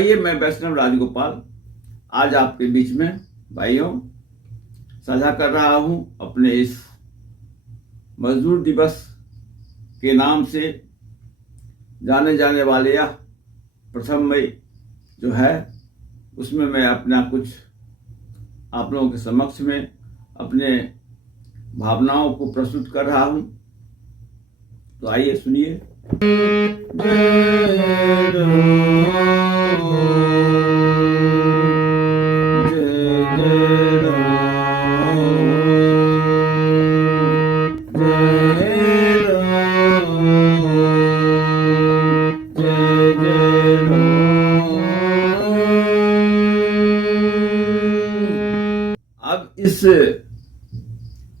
ये मैं वैष्णव राजगोपाल आज आपके बीच में भाइयों साझा कर रहा हूं अपने इस मजदूर दिवस के नाम से जाने जाने वाले यह प्रथम मई जो है उसमें मैं अपना कुछ आप लोगों के समक्ष में अपने भावनाओं को प्रस्तुत कर रहा हूं। तो आइए सुनिए। अब इस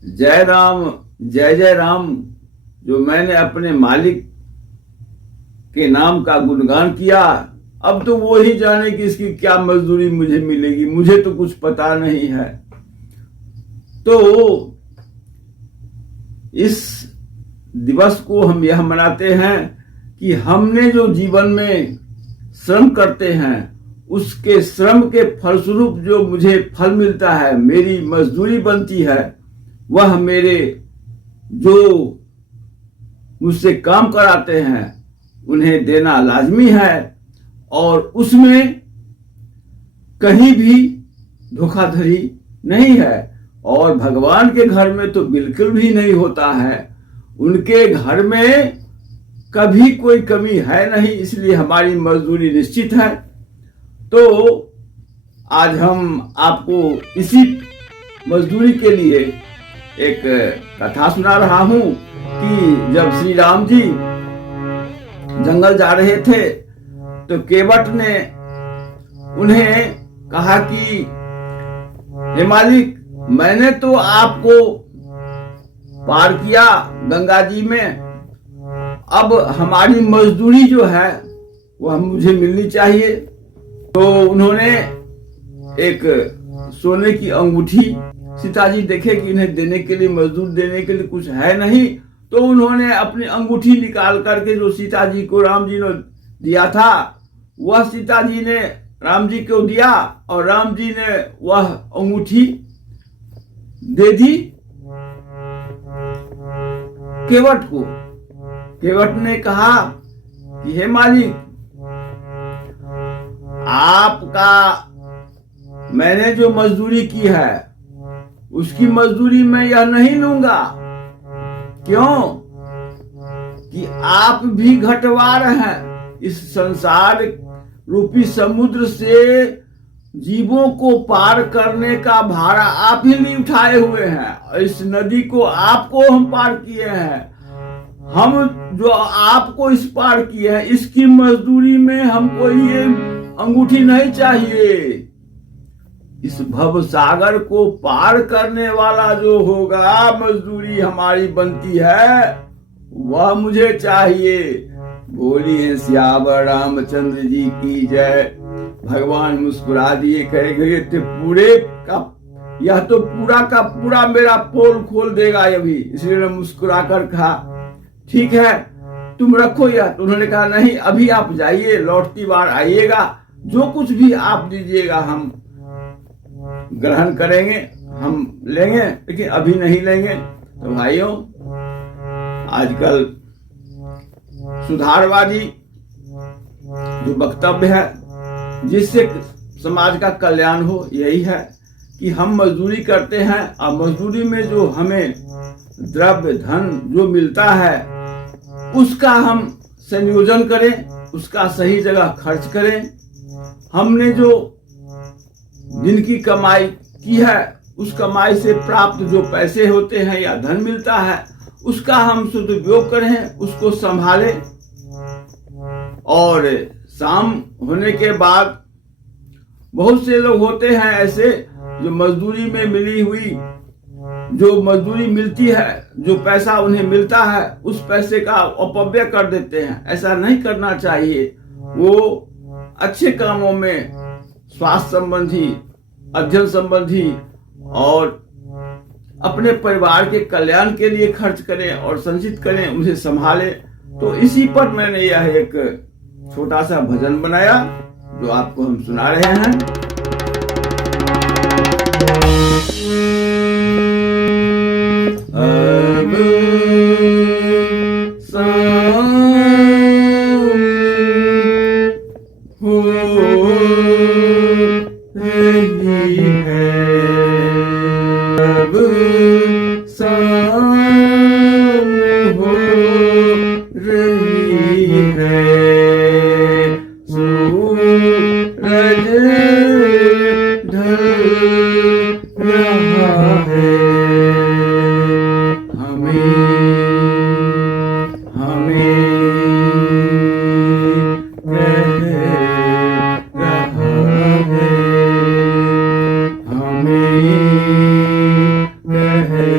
जय राम जय जय राम जो मैंने अपने मालिक के नाम का गुणगान किया, अब तो वो ही जाने कि इसकी क्या मजदूरी मुझे मिलेगी, मुझे तो कुछ पता नहीं है। तो इस दिवस को हम यह मनाते हैं कि हमने जो जीवन में श्रम करते हैं उसके श्रम के फलस्वरूप जो मुझे फल मिलता है, मेरी मजदूरी बनती है, वह मेरे जो मुझसे काम कराते हैं उन्हें देना लाजमी है और उसमें कहीं भी धोखाधड़ी नहीं है। और भगवान के घर में तो बिल्कुल भी नहीं होता है, उनके घर में कभी कोई कमी है नहीं, इसलिए हमारी मजदूरी निश्चित है। तो आज हम आपको इसी मजदूरी के लिए एक कथा सुना रहा हूं कि जब श्री राम जी जंगल जा रहे थे तो केवट ने उन्हें कहा कि हे मालिक, मैंने तो आपको पार किया गंगा जी में, अब हमारी मजदूरी जो है वह मुझे मिलनी चाहिए। तो उन्होंने एक सोने की अंगूठी, सीता जी देखे कि इन्हें देने के लिए, मजदूर देने के लिए कुछ है नहीं, तो उन्होंने अपनी अंगूठी निकाल करके जो सीता जी को राम जी ने दिया था वह सीता जी ने राम जी को दिया और राम जी ने वह अंगूठी दे दी केवट को। केवट ने कहा कि हे मालिक, आपका मैंने जो मजदूरी की है उसकी मजदूरी मैं यह नहीं लूंगा। क्यों? कि आप भी घटवार हैं, इस संसार रूपी समुद्र से जीवों को पार करने का भारा आप ही नहीं उठाए हुए हैं। इस नदी को आपको हम पार किए हैं, हम जो आपको इस पार किए हैं इसकी मजदूरी में हमको ये अंगूठी नहीं चाहिए। इस भव सागर को पार करने वाला जो होगा, मजदूरी हमारी बनती है, वह मुझे चाहिए। बोलिए सियावर रामचंद्र जी की जय। भगवान मुस्कुरा दिए, कहे गए थे पूरे का यह तो पूरा का पूरा मेरा पोल खोल देगा अभी, इसलिए ने मुस्कुरा कर कहा ठीक है तुम रखो यह। तो उन्होंने कहा नहीं, अभी आप जाइए, लौटती बार आइएगा, जो कुछ भी आप दीजिएगा हम ग्रहण करेंगे, हम लेंगे, लेकिन अभी नहीं लेंगे। तो भाइयों, आजकल सुधारवादी जो वक्तव्य है जिससे समाज का कल्याण हो, यही है कि हम मजदूरी करते हैं और मजदूरी में जो हमें द्रव्य धन जो मिलता है उसका हम संयोजन करें, उसका सही जगह खर्च करें। हमने जो दिन की कमाई की है उस कमाई से प्राप्त जो पैसे होते हैं या धन मिलता है उसका हम सदुपयोग करें, उसको संभालें। और शाम होने के बाद बहुत से लोग होते हैं ऐसे जो मजदूरी में मिली हुई जो मजदूरी मिलती है, जो पैसा उन्हें मिलता है, उस पैसे का अपव्यय कर देते हैं। ऐसा नहीं करना चाहिए। वो अच्छे कामों में, स्वास्थ्य संबंधी, अध्ययन संबंधी और अपने परिवार के कल्याण के लिए खर्च करें और संचित करें, उसे संभालें। तो इसी पर मैंने यह एक छोटा सा भजन बनाया जो आपको हम सुना रहे हैं। अब शाम हो रही है, अब शाम हो रही है, सूरज ढल रहा है, हमें कह रहा है, हमें कह रहा है,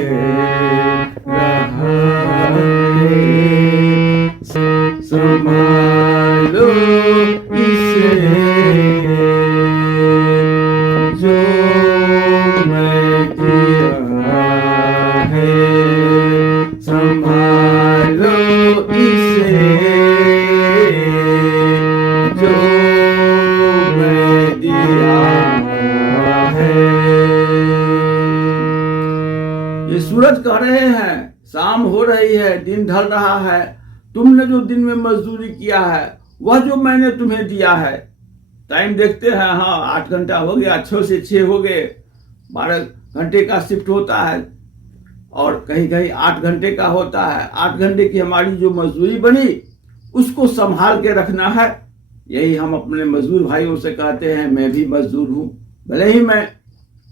संभालो इसे जो मैं दिया है, संभालो इसे जो मैं दिया है। ये सूरज कह रहे हैं शाम हो रही है, दिन ढल रहा है, तुमने जो दिन में मजदूरी किया है वह जो मैंने तुम्हें दिया है। टाइम देखते हैं, हाँ 8 घंटा हो गया, 6 से 6 हो गए, 12 घंटे का शिफ्ट होता है और कहीं कहीं 8 घंटे का होता है। 8 घंटे की हमारी जो मजदूरी बनी उसको संभाल के रखना है। यही हम अपने मजदूर भाइयों से कहते हैं, मैं भी मजदूर हूँ, भले ही मैं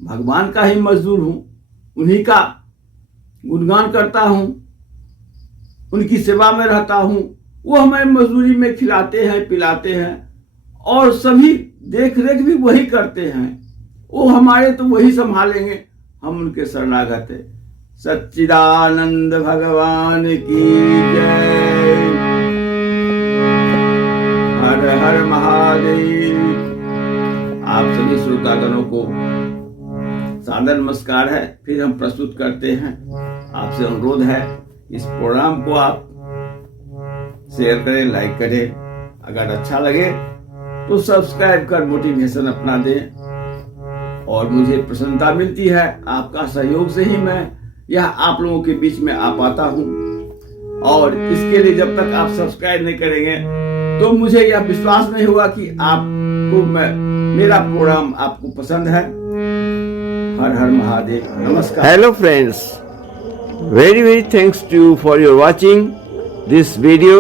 भगवान का ही मजदूर हूँ, उन्हीं का गुणगान करता हूँ, उनकी सेवा में रहता हूँ, वो हमें मजदूरी में खिलाते हैं पिलाते हैं और सभी देख रेख भी वही करते हैं। वो हमारे तो वही संभालेंगे, हम उनके शरणागत हैं। सच्चिदानंद भगवान की जय। हर हर महादेव। आप सभी श्रोतागणों को सादर नमस्कार है। फिर हम प्रस्तुत करते हैं, आपसे अनुरोध है इस प्रोग्राम को आप शेयर करें, लाइक करें, अगर अच्छा लगे तो सब्सक्राइब कर मोटिवेशन अपना दें। और मुझे प्रसन्नता मिलती है, आपका सहयोग से ही मैं यह आप लोगों के बीच में आ पाता हूँ। और इसके लिए जब तक आप सब्सक्राइब नहीं करेंगे तो मुझे यह विश्वास नहीं होगा कि आपको मेरा प्रोग्राम आपको पसंद है। हर हर महादेव। नमस्कार। Hello friends, very thanks to you for your watching this video.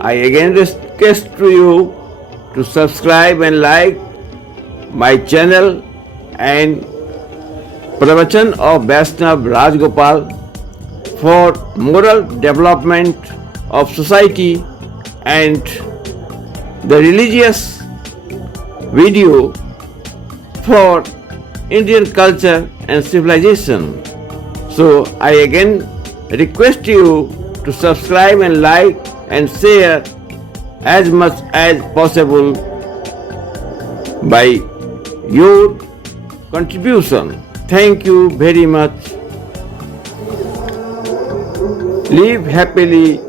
I again request to you to subscribe and like my channel and Pravachan of Vaishnav Rajgopal for moral development of society and the religious video for Indian culture and civilization. So I again request you to subscribe and like and share as much as possible by your contribution. Thank you very much. Live happily